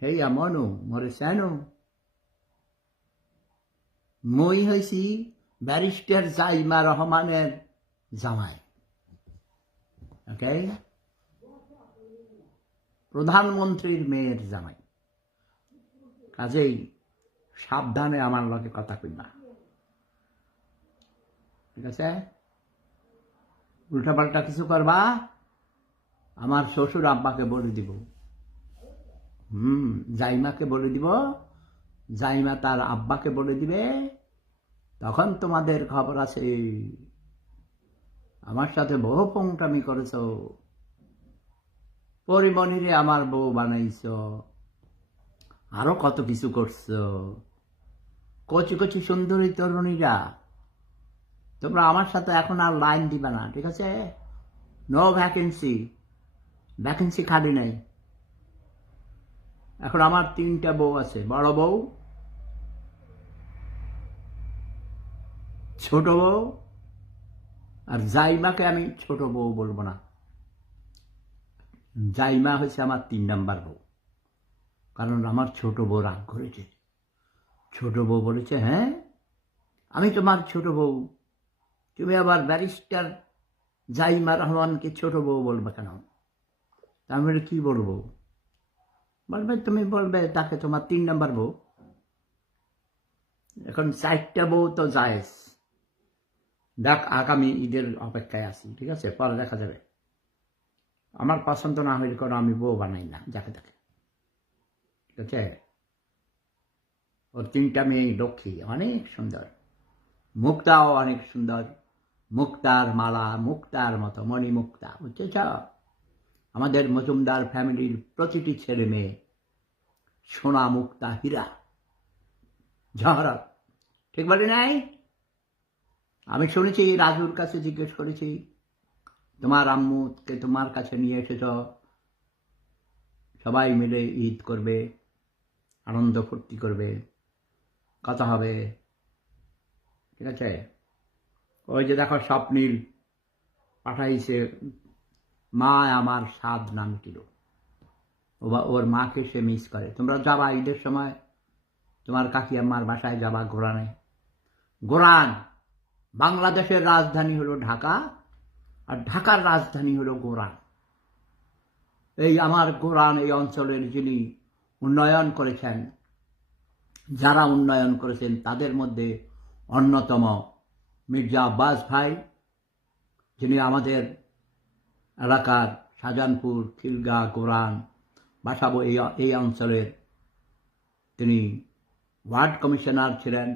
হেয়া মনু মরে সেনু মই হয়েছি ব্যারিস্টার জাইমা রহমানের জামাই। ওকে, প্রধানমন্ত্রীর মেয়ের জামাই। কাজেই সাবধানে আমার লগে কথা কইবা, ঠিক আছে? উল্টাপাল্টা কিছু করবা, আমার শ্বশুর আব্বাকে বলে দিব। জাইমাকে বলে দিব, জাইমা তার আব্বাকে বলে দিবে, তখন তোমাদের খবর আছে। আমার সাথে বহু পংটামি করেছ, পরিমণিরে আমার বউ বানাইছ, আরো কত কিছু করছ। কচি কচি সুন্দরী তরুণীরা, তোমরা আমার সাথে এখন আর লাইন দিবে না, ঠিক আছে? নো ভ্যাকেন্সি, ভ্যাকেন্সি খালি নাই। এখন আমার 3টা বউ আছে, বড় বউ, ছোট বউ, আর জাইমাকে আমি ছোট বউ বলবো না। জাইমা হচ্ছে আমার 3 নাম্বার বউ, কারণ আমার ছোট বউ রাগ করেছে। ছোট বউ বলেছে, হ্যাঁ আমি তোমার ছোট বউ, তুমি আবার ব্যারিস্টার জাইমা রহমানকে ছোট বউ বলবে কেন? আমি বলে কি বলবো? বলবে তুমি বলবে তাকে তোমার 3 নাম্বার বউ। এখন 4টা বউ তো জায়েজ। দেখ, আগামী ঈদের অপেক্ষায় আছি, ঠিক আছে? পরে দেখা যাবে। আমার পছন্দ না হইলে কোনো আমি বউ বানাই না যাকে তাকে, ঠিক আছে? ওর 3টা মেয়ে লক্ষ্মী, অনেক সুন্দর, মুক্তাও অনেক সুন্দর, মুক্তার মালা, মুক্তার মতো মণি মুক্তা, বুঝছেছ? আমাদের মজুমদার ফ্যামিলির প্রতিটি ছেলে মেয়ে সোনা মুক্তা হীরা জহরত, ঠিক বলি নাই? আমি শুনেছি, রাজুর কাছে জিজ্ঞেস করেছি, তোমার আম্মুকে তোমার কাছে নিয়ে এসেছ, সবাই মিলে ঈদ করবে, আনন্দ ফুর্তি করবে, কথা হবে, ঠিক আছে? ওই যে দেখো স্বপ্নীল পাঠাইছে, মা আমার স্বাদ না মিটিল, ওর মাকে সে মিস করে। তোমরা যাবা ঈদের সময়, তোমার কাকি আম্মার বাসায় যাবা গোরানে। গোরান বাংলাদেশের রাজধানী হলো ঢাকা, আর ঢাকার রাজধানী হলো গোরান। এই আমার গোরান এই অঞ্চলের যিনি উন্নয়ন করেছেন, যারা উন্নয়ন করেছেন তাদের মধ্যে অন্যতম মির্জা আব্বাস ভাই, যিনি আমাদের এলাকার শাহজাহানপুর, খিলগা, গোরান, বাসাবো এই অঞ্চলের তিনি ওয়ার্ড কমিশনার ছিলেন,